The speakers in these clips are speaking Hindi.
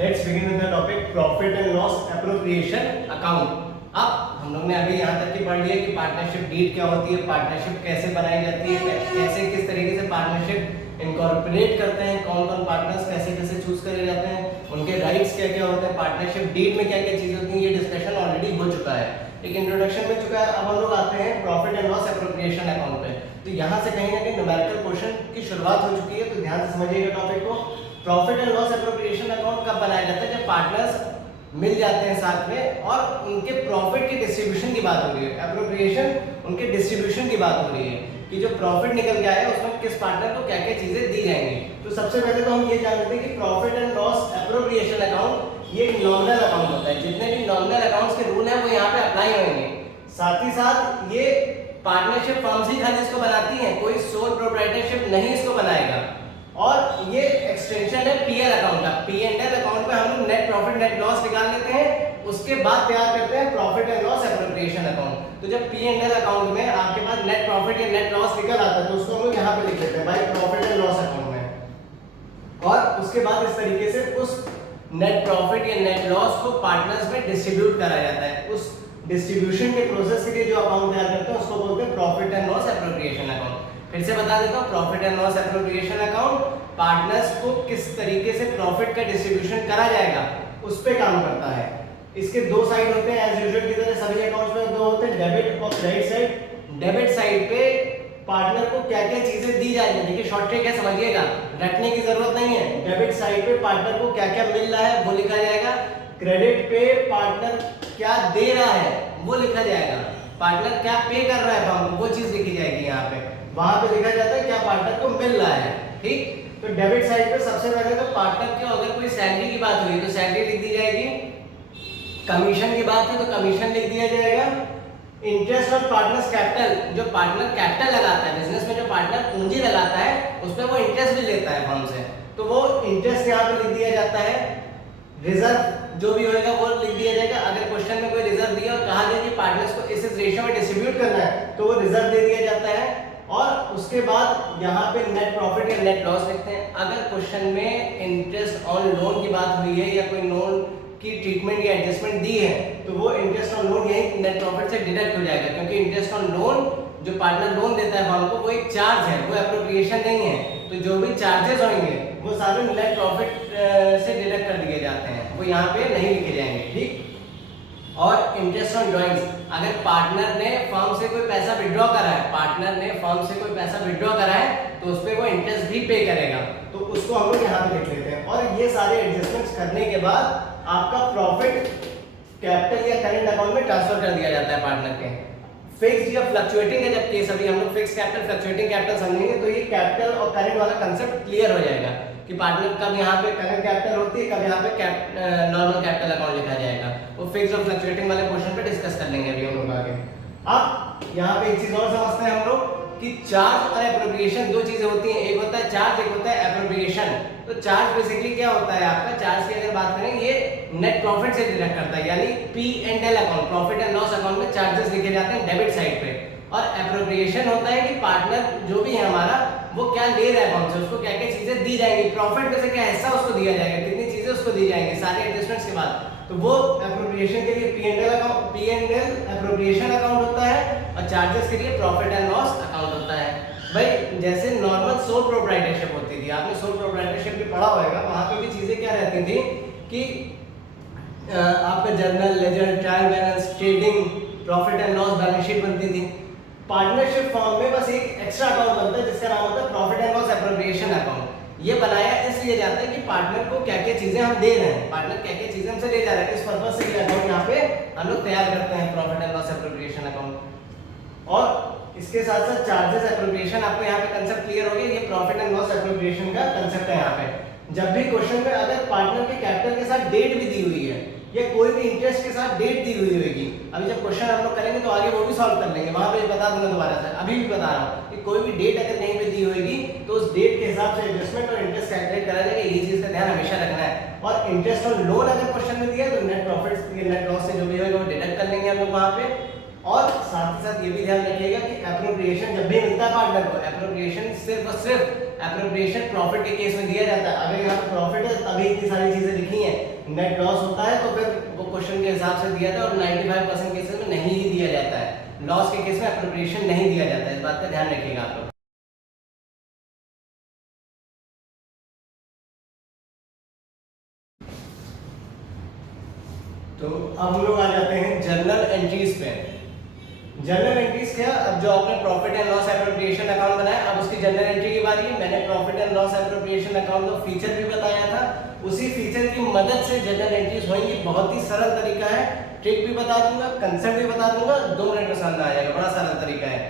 Let's begin with the topic profit and loss appropriation account. अब हम लोग ने अभी यहाँ तक की पढ़ लिया कि पार्टनरशिप डीड क्या होती है, पार्टनरशिप कैसे बनाई जाती है, कैसे किस तरीके से पार्टनरशिप इनकॉर्पोरेट करते हैं, कौन कौन पार्टनर्स कैसे कैसे चूज करे जाते हैं, उनके राइट्स क्या क्या होते हैं, पार्टनरशिप डीड में क्या क्या चीजें होती हैं, ये डिस्कशन ऑलरेडी हो चुका है, एक इंट्रोडक्शन में चुका है। अब हम लोग आते हैं profit and loss appropriation account पे। तो यहाँ से कहीं ना कहीं न्यूमेरिकल क्वेश्चन की शुरुआत हो चुकी है, तो ध्यान से समझिएगा टॉपिक को। Profit and loss appropriation account कब बनाया जाता है? जब पार्टनर्स मिल जाते हैं साथ में और उनके प्रॉफिट के डिस्ट्रीब्यूशन की बात हो रही है। एप्रोप्रिएशन उनके डिस्ट्रीब्यूशन की बात हो रही है कि जो प्रॉफिट निकल के आया उसमें किस पार्टनर को क्या क्या चीजें दी जाएंगी। तो सबसे पहले तो हम ये जान लेते हैं कि profit and loss appropriation account ये नॉमिनल अकाउंट होता है। जितने भी नॉमिनल अकाउंट्स के रूल हैं वो यहाँ पे अप्लाई होंगे। साथ ही साथ ये पार्टनरशिप फर्म्स ही खाली इसको बनाती हैं, कोई सोल प्रोप्राइटरशिप नहीं इसको बनाएगा। और ये एक्सटेंशन है पीएल अकाउंट का। पी एंड एल अकाउंट में हम लोग नेट प्रॉफिट नेट लॉस निकाल लेते हैं, उसके बाद तैयार करते हैं profit and loss appropriation account. तो जब पी एंड एल अकाउंट में आपके पास नेट प्रॉफिट या नेट लॉस निकल आता है तो उसको हम लोग यहाँ पे लिख लेते हैं भाई प्रॉफिट एंड लॉस अकाउंट में। और उसके बाद इस तरीके से उस नेट प्रॉफिट या नेट लॉस को पार्टनर्स में डिस्ट्रीब्यूट करा जाता है। उस डिस्ट्रीब्यूशन के प्रोसेस के लिए जो अकाउंट तैयार करते हैं उसको बोलते हैं profit and loss appropriation account. फिर से बता देता हूँ, profit and loss appropriation account partners को किस तरीके से प्रॉफिट का डिस्ट्रीब्यूशन करा जाएगा उस पे काम करता है। इसके दो साइड होते हैं एज यूजुअल की तरह सभी अकाउंट्स में दो होते हैं, डेबिट और क्रेडिट साइड। डेबिट साइड पे पार्टनर को क्या क्या चीजें दी जाएंगी, देखिए शॉर्ट ट्रिक है, समझिएगा, रटने की जरूरत नहीं है। डेबिट साइड पे पार्टनर को क्या क्या मिल रहा है वो लिखा जाएगा। क्रेडिट पे पार्टनर क्या दे रहा है वो लिखा जाएगा। पार्टनर क्या पे कर रहा है फर्म को वो चीज लिखी जाएगी। यहाँ पे वहां पे लिखा जाता है क्या पार्टनर को मिल रहा है। ठीक, तो डेबिट साइड पे सबसे पहले तो पार्टनर की अगर कोई सैलरी की बात हुई तो सैलरी लिख दी जाएगी। कमीशन की बात है तो कमीशन लिख दिया जाएगा। इंटरेस्ट और पार्टनर्स कैपिटल, जो पार्टनर कैपिटल लगाता है बिजनेस में, जो पार्टनर पूंजी लगाता है उसमें वो इंटरेस्ट भी लेता है फर्म से, तो वो इंटरेस्ट यहाँ पे लिख दिया जाता है। रिजर्व जो भी होगा वो लिख दिया जाएगा। अगर क्वेश्चन में कोई रिजर्व दिया और कहा गया कि पार्टनर्स को इस रेशियो में डिस्ट्रीब्यूट करना है तो वो रिजर्व दे दिया जाता है। और उसके बाद यहाँ पे नेट प्रॉफिट या नेट लॉस लिखते हैं। अगर क्वेश्चन में इंटरेस्ट ऑन लोन की बात हुई है या कोई लोन की ट्रीटमेंट या एडजस्टमेंट दी है तो वो इंटरेस्ट ऑन लोन यही नेट प्रॉफिट से डिडक्ट हो जाएगा, क्योंकि इंटरेस्ट ऑन लोन जो पार्टनर लोन देता है फर्म को वो एक चार्ज है, वो एप्रोप्रिएशन नहीं है। तो जो भी चार्जेस होंगे वो सारे नेट प्रॉफिट से डिडक्ट कर दिए जाते हैं, वो यहाँ पे नहीं लिखे जाएंगे। ठीक, और इंटरेस्ट ऑन ड्रॉइंग्स, अगर पार्टनर ने फर्म से कोई पैसा विड्रॉ करा है, पार्टनर ने फर्म से कोई पैसा विड्रॉ करा है तो उस पे वो इंटरेस्ट भी पे करेगा, तो उसको हम लोग यहाँ पे लिख लेते हैं। और ये सारे एडजस्टमेंट्स करने के बाद आपका प्रॉफिट कैपिटल या करंट अकाउंट में ट्रांसफर कर दिया जाता है पार्टनर के। फिक्स्ड या फ्लक्चुएटिंग है जब केस, अभी हम लोग फिक्स्ड कैपिटल फ्लक्चुएटिंग कैपिटल समझेंगे तो ये कैपिटल और करंट वाला कंसेप्ट क्लियर हो जाएगा कि पार्टनर कब यहाँ पे करंट कैपिटल होती है, कब यहाँ पे नॉर्मल कैपिटल अकाउंट लिखा जाएगा। वो फिक्स्ड और फ्लक्चुएटिंग वाले क्वेश्चन पे डिस्कस कर लेंगे अभी हम लोग आगे। अब यहाँ पे एक चीज और समझते हैं हम लोग कि चार्ज और एप्रोप्रिएशन दो चीजें होती हैं, एक होता है चार्ज, एक होता है एप्रोप्रिएशन। तो चार्ज बेसिकली क्या होता है आपका, चार्ज की अगर बात करें ये नेट प्रॉफिट से डिडक्ट करता है, यानी P and L account, profit and loss account में चार्जेस लिखे जाते हैं डेबिट साइड पे। और एप्रोप्रिएशन होता है कि पार्टनर जो भी है हमारा वो क्या ले रहा है फर्म से, उसको क्या क्या चीजें दी जाएंगी, प्रॉफिट में से क्या हिस्सा उसको दिया जाएगा, कितनी चीजें उसको दी जाएंगी सारे एडजस्टमेंट्स के बाद। तो वो एप्रोप्रिएशन के लिए P and L account, P and L appropriation account होता है, और चार्जेस के लिए प्रॉफिट एंड लॉस अकाउंट होता है। भाई जैसे नॉर्मल सोल प्रोप्राइटरशिप होती थी, आपने सोल प्रोप्राइटरशिप भी पढ़ा होगा, वहां पे भी चीजें क्या रहती थी कि आपका journal ledger, trial balance, trading, profit and loss balance sheet बनती थी। पार्टनरशिप फॉर्म में बस एक एक्स्ट्रा अकाउंट बनता है जिसका नाम होता है profit and loss appropriation account. ये बनाया इसलिए जाता है कि पार्टनर को क्या क्या चीजें हम दे रहे हैं, पार्टनर क्या क्या चीजें हमसे ले जा रहे हैं, इस पर्पस से ये अकाउंट यहाँ पे हम लोग तैयार करते हैं profit and loss appropriation account. और इसके साथ साथ चार्जेस एप्रोप्रिएशन, आपको यहाँ पे कंसेप्ट क्लियर हो गया, ये प्रॉफिट एंड लॉस एप्रोप्रिएशन का कंसेप्ट है। यहाँ पे जब भी क्वेश्चन में अगर पार्टनर के कैपिटल के साथ डेट भी दी हुई है या कोई भी इंटरेस्ट के साथ डेट दी हुई होगी, अभी जब क्वेश्चन हम लोग करेंगे तो आगे वो भी सॉल्व कर लेंगे, वहां पे बता दूंगा दोबारा से, अभी भी बता रहा हूँ कि कोई भी डेट अगर कहीं पे दी होगी तो उस डेट के हिसाब से एडजस्टमेंट और इंटरेस्ट कैलकुलेट करा जाएगा। ये चीज का ध्यान हमेशा रखना है। और इंटरेस्ट ऑन लोन अगर क्वेश्चन में दिया तो नेट प्रॉफिट या नेट लॉस से जो भी होगा वो डिडक्ट कर लेंगे हम लोग वहां पे। और साथ ही साथ ये भी ध्यान रखिएगा कि एप्रोप्रिएशन जब भी मिलता है पार्टनर को, एप्रोप्रिएशन सिर्फ और सिर्फ एप्रोप्रिएशन प्रॉफिट के केस में दिया जाता है। अगर यहाँ पे प्रॉफिट है तभी इतनी सारी चीजें लिखी हैं, नेट लॉस होता है तो फिर वो क्वेश्चन के हिसाब से दिया था, और 95% केसेस में नहीं ही दिया जाता है। लॉस के केस में एप्रोप्रिएशन नहीं दिया जाता है, इस बात का ध्यान रखिएगा आप लोग। तो अब हम लोग आ जाते हैं जर्नल एंट्रीज पे। जर्नल एंट्रीज क्या, अब जो आपने profit and loss appropriation account बनाया, अब उसकी जर्नल एंट्री की बारी है। मैंने profit and loss appropriation account का फीचर भी बताया था, उसी फीचर की मदद से जर्नल एंट्रीज होंगी। बहुत ही सरल तरीका है, ट्रिक भी बता दूंगा, कंसेप्ट भी बता दूंगा, 2 मिनट में समझ आ जाएगा, बड़ा सरल तरीका है।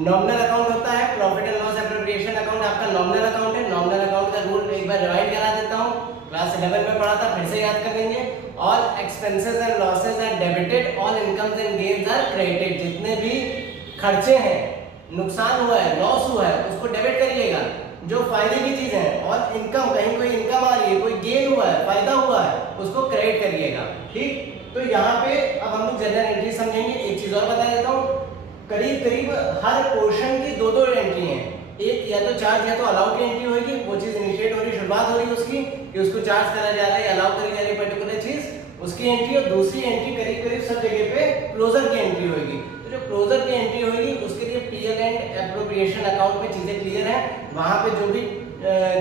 नॉमिनल अकाउंट होता है, profit and loss appropriation account आपका नॉमिनल अकाउंट है। नॉमिनल अकाउंट का रूल एक बार रिवाइड करा देता हूं, क्लास 11 में पढ़ा था, फिर से याद कर लेंगे। All expenses and losses are debited, all incomes and gains are credited. जितने भी खर्चे हैं, नुकसान हुआ है, लॉस हुआ है, उसको डेबिट करिएगा। जो फायदे की चीज है, और इनकम, कहीं कोई इनकम आ रही है, कोई गेन हुआ है, फायदा हुआ है, उसको क्रेडिट करिएगा। ठीक, तो यहाँ पे अब हम लोग जनरल एंट्री समझेंगे। एक चीज और बता देता हूँ, करीब करीब हर पोर्शन की 2-2 एंट्री हैं। एक या तो चार्ज या तो अलाउ की एंट्री होगी, वो चीज इनिशिएट हो रही, शुरुआत हो रही है उसकी, कि उसको चार्ज करा जा रहा है, अलाउ करी जा रही है पर्टिकुलर चीज, उसकी एंट्री। और दूसरी एंट्री करीब करीब सब जगह पे क्लोजर की एंट्री होगी। तो जो क्लोजर की एंट्री होगी उसके लिए पीएल एंड एप्रोप्रिएशन अकाउंट में चीजें क्लियर है, वहां पे जो भी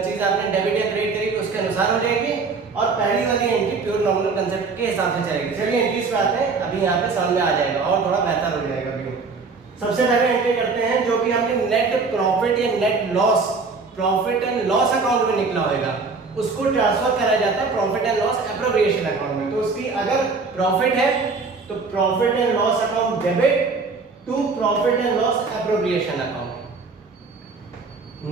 चीज आपने डेबिट या क्रेडिट करी उसके अनुसार हो जाएगी। और पहली वाली एंट्री प्योर नॉमिनल कंसेप्ट के हिसाब से चलेगी। चलिए एंट्रीज पे आते हैं, अभी यहाँ पे समझ में आ जाएगा और थोड़ा बेहतर हो जाएगा। अभी सबसे पहले एंट्री करते हैं जो भी हमने नेट प्रॉफिट या net loss profit and loss account में निकला होगा, उसको ट्रांसफर करा जाता है profit and loss appropriation account में। तो उसकी अगर प्रॉफिट है तो profit and loss account debit to profit and loss appropriation account.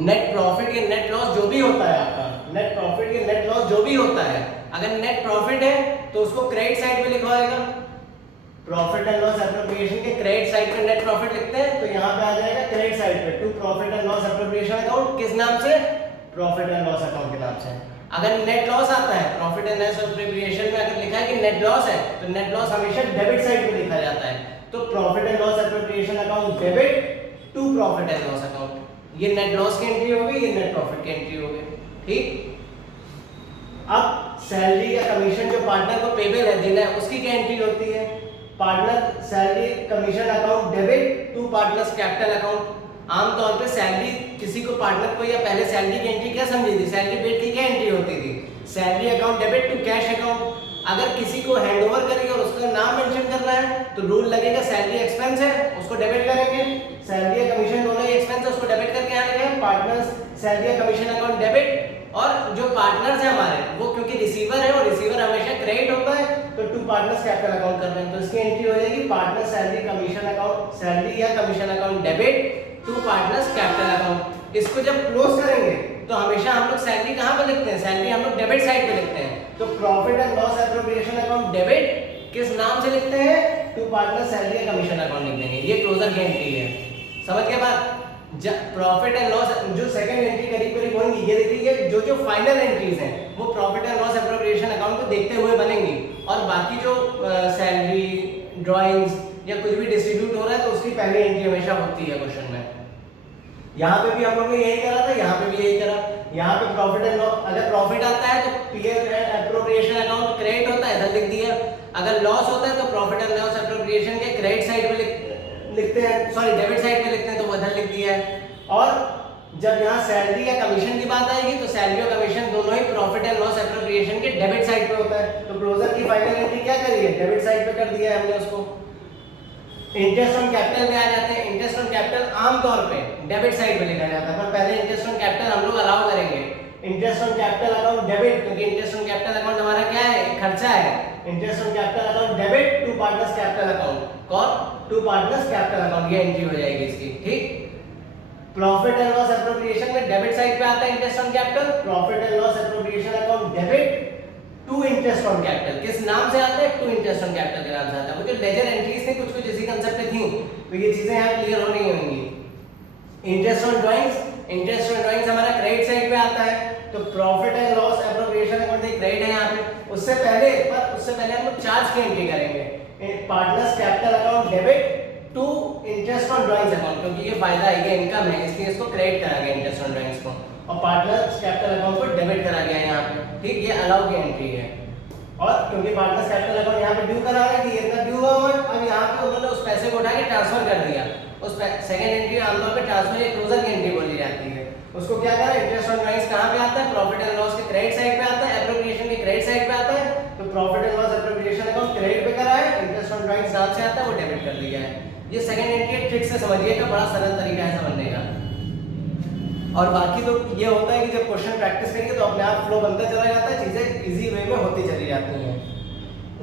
Net profit या नेट लॉस जो भी होता है आपका, नेट प्रॉफिट या नेट लॉस जो भी होता है, अगर नेट प्रॉफिट है तो उसको क्रेडिट साइड पे लिखवाएगा। प्रॉफिट एंड लॉस एप्रोप्रिएशन के क्रेडिट साइड पे नेट प्रॉफिट लिखते हैं, तो यहाँ पे आ जाएगा क्रेडिट साइड पे to profit and loss appropriation account. किस नाम से? प्रॉफिट एंड लॉस अकाउंट के नाम से। अगर नेट लॉस आता है, प्रॉफिट एंड लॉस एप्रोप्रिएशन में अगर लिखा है कि नेट लॉस है, तो नेट लॉस हमेशा डेबिट साइड पे लिखा जाता है। तो profit and loss appropriation account debit to profit and loss account. ये नेट लॉस की एंट्री हो गई, ये नेट प्रॉफिट की एंट्री हो गई। ठीक, अब सैलरी या कमीशन जो पार्टनर को पेबल है, देना है, उसकी क्या एंट्री होती है? Partner salary commission account debit to partners capital account. आमतौर पे सैलरी किसी को, पार्टनर को, या पहले सैलरी की एंट्री क्या समझी थी? सैलरी पेड की क्या एंट्री होती थी? Salary account debit to cash account. अगर किसी को हैंडओवर करेंगे और उसका नाम मेंशन करना है तो रूल लगेगा सैलरी एक्सपेंस है, उसको डेबिट करेंगे। सैलरी या कमीशन दोनों ही एक्सपेंस है, उसको डेबिट करके यहाँ लिखेंगे पार्टनर्स सैलरी या कमीशन अकाउंट डेबिट। और जो पार्टनर्स है हमारे, वो क्योंकि रिसीवर है और रिसीवर हमेशा क्रेडिट होता है, तो टू पार्टनर्स कैपिटल अकाउंट कर रहे हैं, तो इसकी एंट्री हो जाएगी partner salary commission account, salary या commission account debit to partners capital account. इसको जब क्लोज करेंगे तो हमेशा हम लोग सैलरी कहाँ पे लिखते हैं? सैलरी हम लोग डेबिट साइड पे लिखते हैं। तो profit and loss appropriation account debit किस नाम से लिखते हैं? टू पार्टनर सैलरी या कमीशन अकाउंट लिख देंगे। ये क्लोजर की एंट्री है, समझ गए बात? प्रॉफिट एंड लॉस जो सेकंड एंट्री करीब करीब होंगी, ये देखिए जो फाइनल एंट्रीज हैं वो profit and loss appropriation account को देखते हुए बनेंगी। और बाकी जो सैलरी, ड्राइंग्स या कुछ भी डिस्ट्रीब्यूट हो रहा है तो उसकी पहली एंट्री हमेशा होती है क्वेश्चन में। यहाँ पे भी हम लोग ने यही करा था, यहाँ पे भी यही करा। यहाँ पे प्रॉफिट एंड लॉस, अगर प्रॉफिट आता है तो PL and appropriation account credit होता है, इधर लिख दिया। अगर लॉस होता है तो प्रॉफिट एंड लॉस एप्रोप्रिएशन के क्रेडिट साइड पे लिखते हैं, सॉरी डेबिट साइड पे लिखते हैं, तो वो इधर लिख दिया है। और जब यहाँ सैलरी या कमीशन की बात आएगी तो सैलरी और कमीशन दोनों ही प्रॉफिट एंड लॉस एप्रोप्रिएशन के डेबिट साइड पे होता है। तो क्लोजर की फाइनल एंट्री क्या करी है? डेबिट साइड पे कर दिया है हमने उसको। इंटरेस्ट ऑन कैपिटल में आ जाते हैं। इंटरेस्ट ऑन कैपिटल आमतौर पे डेबिट साइड पे लिखा जाता है, पर पहले इंटरेस्ट ऑन कैपिटल हम लोग अलाउ करेंगे। Interest on capital account debit, क्योंकि इंटरेस्ट ऑन कैपिटल अकाउंट हमारा क्या है? खर्चा है। Interest on capital account debit to partners capital account, कौन? टू पार्टनर्स कैपिटल अकाउंट, ये एंट्री हो जाएगी इसकी। ठीक, प्रॉफिट एंड लॉस एप्रोप्रिएशन में डेबिट साइड पे आता है interest on capital. Profit and loss appropriation account debit to interest on capital, किस नाम से आता है? टू इंटरेस्ट ऑन कैपिटल के नाम से आता है। मुझे लेजर एंट्रीज थे कुछ इसी कांसेप्ट पे थी, तो ये चीजें यहाँ क्लियर होनी होंगी। Interest on drawings, interest on drawings हमारा क्रेडिट साइड पे आता है, तो profit and loss appropriation account credit है यहाँ पे। उससे पहले हम लोग चार्ज की एंट्री करेंगे। Partners capital account debit to interest on drawings account, क्योंकि ये फायदा है, ये इनकम है, इसलिए इसको क्रेडिट करा गया इंटरेस्ट ऑन ड्राइंग्स को, और पार्टनर्स कैपिटल अकाउंट को डेबिट करा गया यहाँ पे। ठीक, ये अलाउ की एंट्री है। और क्योंकि पार्टनर्स कैपिटल अकाउंट यहाँ पे ड्यू करा है कि इतना ड्यू हुआ, अब यहाँ पे उन्होंने उस पैसे को उठा के ट्रांसफर कर दिया। उस सेकंड एंट्री आमतौर पे ट्रांसफर या क्लोजर की एंट्री बोली जाती है। उसको क्या करा, इंटरेस्ट ऑन ड्राइंग्स कहाँ पे आता है, प्रॉफिट एंड लॉस के क्रेडिट साइड पे आता है, एप्रोप्रिएशन के क्रेडिट साइड पे आता है। तो profit and loss appropriation account credit पे करा है, इंटरेस्ट ऑन ड्राइंग्स नाम से आता है, वो डेबिट कर दिया है। ये सेकंड एंट्री ट्रिक से समझिएगा, बड़ा सरल तरीका है समझने का। और बाकी तो ये होता है कि जब क्वेश्चन प्रैक्टिस करेंगे तो अपने आप फ्लो बनता चला जाता है, चीजें इजी वे में होती चली जाती हैं।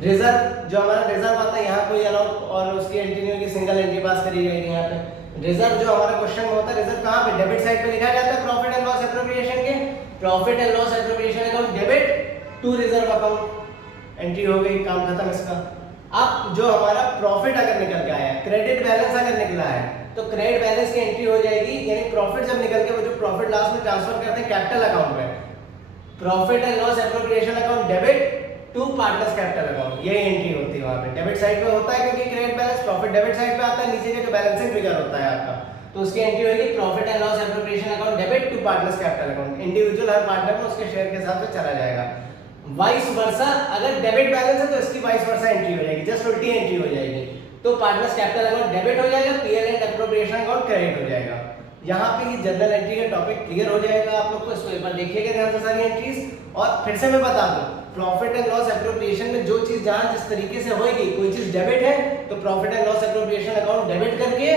रिजर्व, जो हमारा रिजर्व आता है यहाँ कोई अलाउ और उसकी एंट्री नहीं होगी, सिंगल एंट्री पास करी जाएगी यहाँ पे। रिजर्व जो हमारा क्वेश्चन में होता है, रिजर्व कहाँ पे, डेबिट साइड पे लिखा जाता है प्रॉफिट एंड लॉस एप्रोप्रिएशन के। Profit and loss appropriation account debit to reserve account, entry हो गई, काम खत्म इसका। अब जो हमारा प्रॉफिट अगर निकल के आया, क्रेडिट बैलेंस अगर निकला है, तो क्रेडिट बैलेंस की एंट्री हो जाएगी, यानी प्रॉफिट जब निकल के वो जो प्रॉफिट लास्ट में ट्रांसफर करते हैं कैपिटल अकाउंट में, profit and loss appropriation account debit to partners capital account, ये एंट्री होती है वहां पे। डेबिट साइड पे होता है क्योंकि credit balance, profit debit side पे आता है, नीचे का जो बैलेंसिंग फिगर होता है आपका, तो उसकी एंट्री होगी profit and loss appropriation account debit to partners capital account. Individual हर पार्टनर में उसके शेयर के हिसाब से चला जाएगा। वाइस वर्सा, अगर डेबिट बैलेंस है तो इसकी वाइस वर्सा एंट्री हो जाएगी, जस्ट उल्टी एंट्री हो जाएगी। तो पार्टनर्स कैपिटल अकाउंट डेबिट हो जाएगा, PL and appropriation account credit हो जाएगा। यहाँ पे ये जनरल एंट्री का टॉपिक क्लियर हो जाएगा आप लोग को। इसको एक बार देखिएगा ध्यान से सारी एंट्रीज। और फिर से मैं बता दूं, प्रॉफिट एंड लॉस एप्रोप्रिएशन में जो चीज जहां जिस तरीके से होगी, कोई चीज डेबिट है तो profit and loss appropriation account debit करके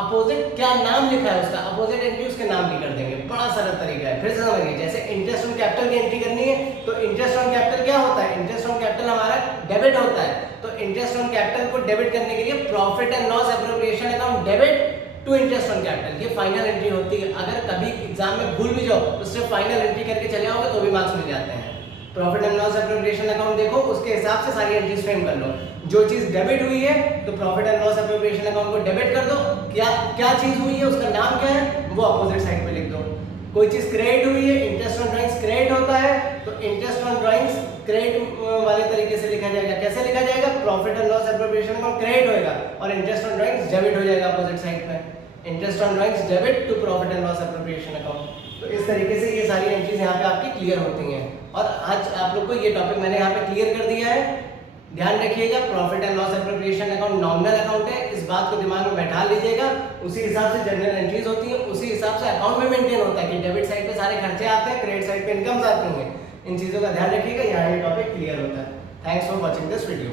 अपोजिट क्या नाम लिखा है उसका, अपोजिट एंट्री उसके नाम की कर देंगे। बड़ा सरल तरीका है, फिर से समझिए। जैसे इंटरेस्ट ऑन कैपिटल की एंट्री करनी है तो इंटरेस्ट ऑन कैपिटल क्या होता है, इंटरेस्ट ऑन कैपिटल हमारा डेबिट होता है। तो इंटरेस्ट ऑन कैपिटल को डेबिट करने के लिए profit and loss appropriation account debit to interest on capital, ये फाइनल एंट्री होती है। अगर कभी एग्जाम में भूल भी जाओ तो सिर्फ फाइनल एंट्री करके चले आओगे तो भी मार्क्स मिल जाते हैं। Profit and loss appropriation account देखो, उसके हिसाब से सारी एंट्रीज फ्रेम कर लो। जो चीज डेबिट हुई है तो profit and loss appropriation account को डेबिट कर दो। क्या चीज हुई है, उसका नाम क्या है, वो अपोजिट साइड पे लिख दो। कोई चीज क्रेडिट हुई है, इंटरेस्ट ऑन ड्राइंग्स क्रेडिट होता है, तो इंटरेस्ट ऑन ड्राइंग्स क्रेडिट वाले तरीके से लिखा जाएगा। कैसे लिखा जाएगा, profit and loss appropriation account credit होएगा और इंटरेस्ट ऑन ड्राइंग्स डेबिट हो जाएगा अपोजिट साइड पे। Interest on drawings debit to profit and loss appropriation account. तो इस तरीके से ये सारी एंट्रीज यहाँ पे आपकी क्लियर होती हैं। और आज आप लोग को ये टॉपिक मैंने यहाँ पे क्लियर कर दिया है। ध्यान रखिएगा, profit and loss appropriation account nominal account है, इस बात को दिमाग में बैठा लीजिएगा। उसी हिसाब से जनरल एंट्रीज होती हैं, उसी हिसाब से अकाउंट में मेंटेन होता है कि डेबिट साइड पे सारे खर्चे आते हैं, क्रेडिट साइड पे इनकम्स आती हैं। इन चीजों का ध्यान रखिएगा, यहाँ ये टॉपिक क्लियर होता है। Thanks for watching this video.